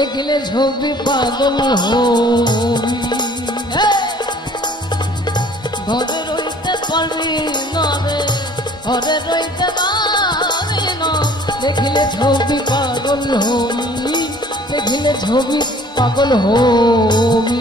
देखले छवि पागल হবি ঘরে রইতে পারবি না রে ঘরে রইতে পারবি না দেখলে ছবি পাগল হবি দেখলে ছবি পাগল হবি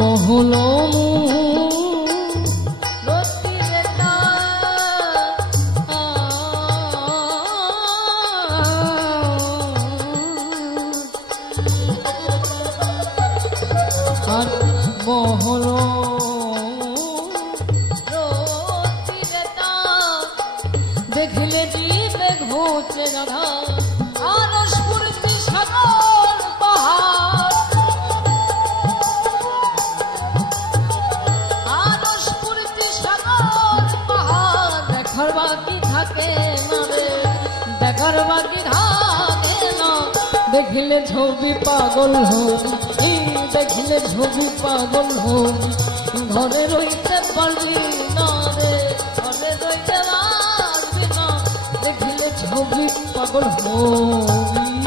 মহলমু রতিরেতা আর মহল রতিরেতা দেখলে দিবে ঘুচে রাধা আর স্ফূর্তি সাগর পাহাড় দেখার বাকি থাকে না দেখলে ছবি পাগল হবি দেখলে ছবি পাগল হবি ঘরে রইতে পারবি না রে ঘরে রইতে পারবি না দেখলে ছবি পাগল হবি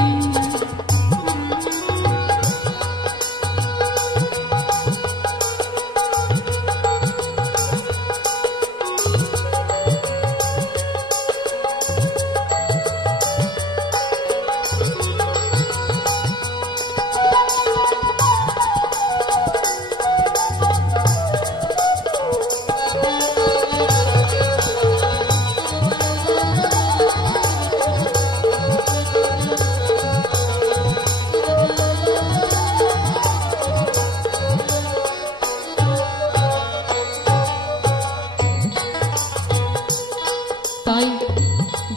তাই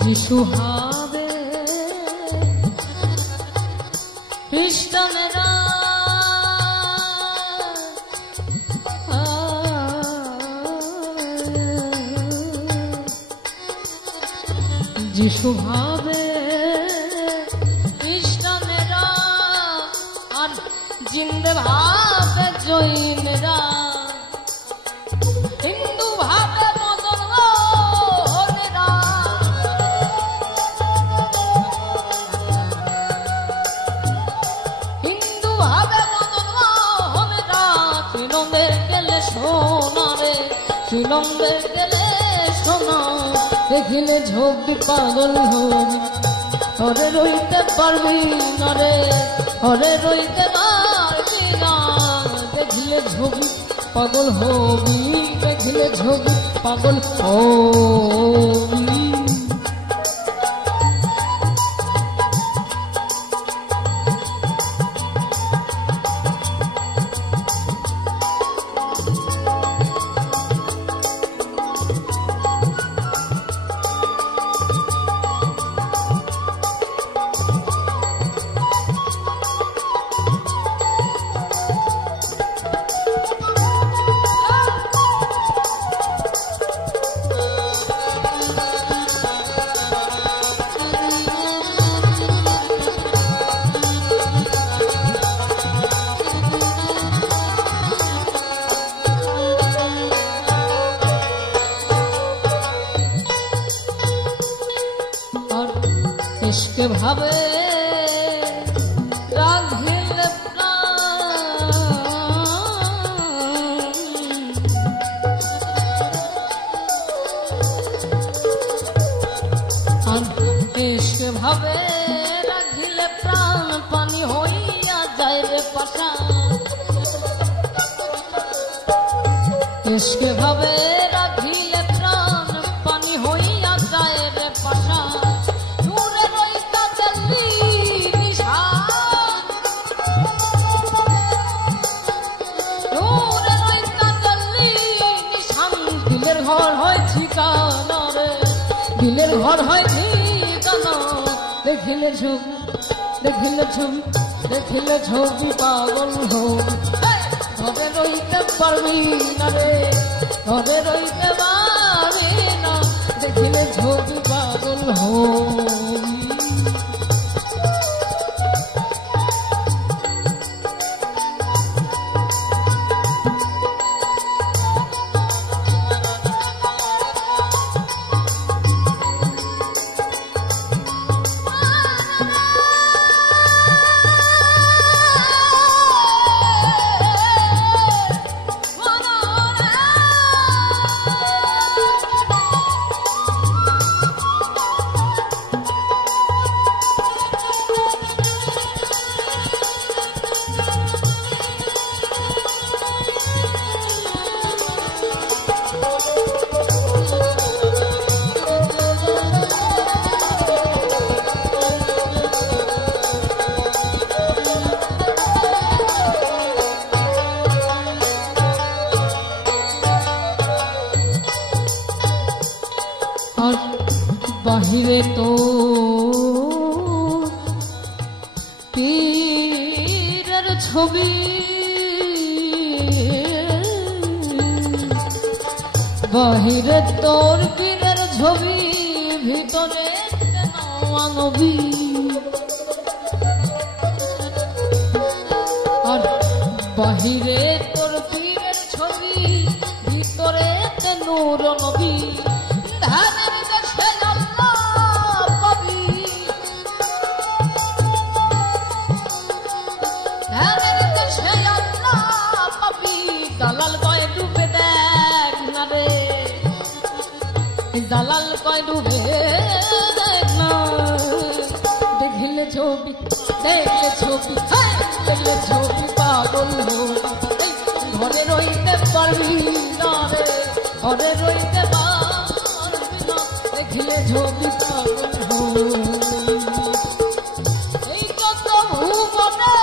যিশু হবে খ্রিস্টানেরা যিশু হবে খ্রিস্টানেরা আর জিন্দে ভাবে জৈনেরা হিন্দু ভাবে শ্রীলঙ্গে গেলে সোনা দেখলে ছবি পাগল হবি ঘরে রইতে পারবি না রে ঘরে রইতে পারবি না দেখলে ছবি পাগল হবি দেখলে ছবি পাগল হবি इश्क भावे राधिल इश्क भावे राधिल प्राण पानी होइया जाए रे पाशा इश्क भावे राधिल प्राण पानी होइया जाए रे पाशा ঘর হয় ঠিকানা দেখিলে ছবি দেখিলে ছবি দেখিলে ছবি পাগল হবি ঘরে রইতে পারবি না রে ঘরে রইতে পারবি না দেখিলে ছবি পাগল হবি বাহিরে তো পীরের ছবি বাহিরে তোর পীরের ছবি ভিতরে নবী আর বাহিরে তোর পীরের ছবি ভিতরে নূর নবী দালাল কয় ডুবে দেখ না রে দালাল কয় ডুবে দেখ না দেখিলে ছবি দেখলে ছবি দেখলে ছবি পাগল হবি ঘরে রইতে পারবি না রে ঘরে রইতে পারবি না দেখিলে ছবি পাগল হবি এই কত ভুবনে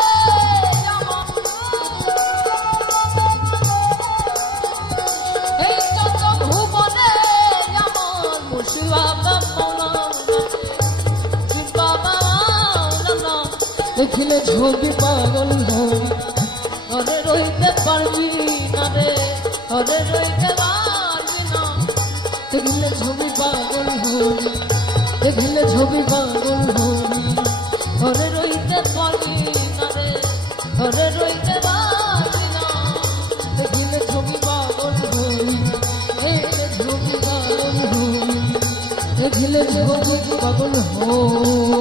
দেখিলে ছবি পাগল হবি ঘরে রইতে পারবি না রে ঘরে রইতে পারবি না দেখিলে ছবি পাগল হবি দেখিলে ছবি পাগল হবি ঘরে রইতে পারবি না রে ঘরে রইতে পারবি না দেখিলে ছবি পাগল হবি দেখিলে ছবি পাগল হবি দেখিলে ছবি পাগল হবি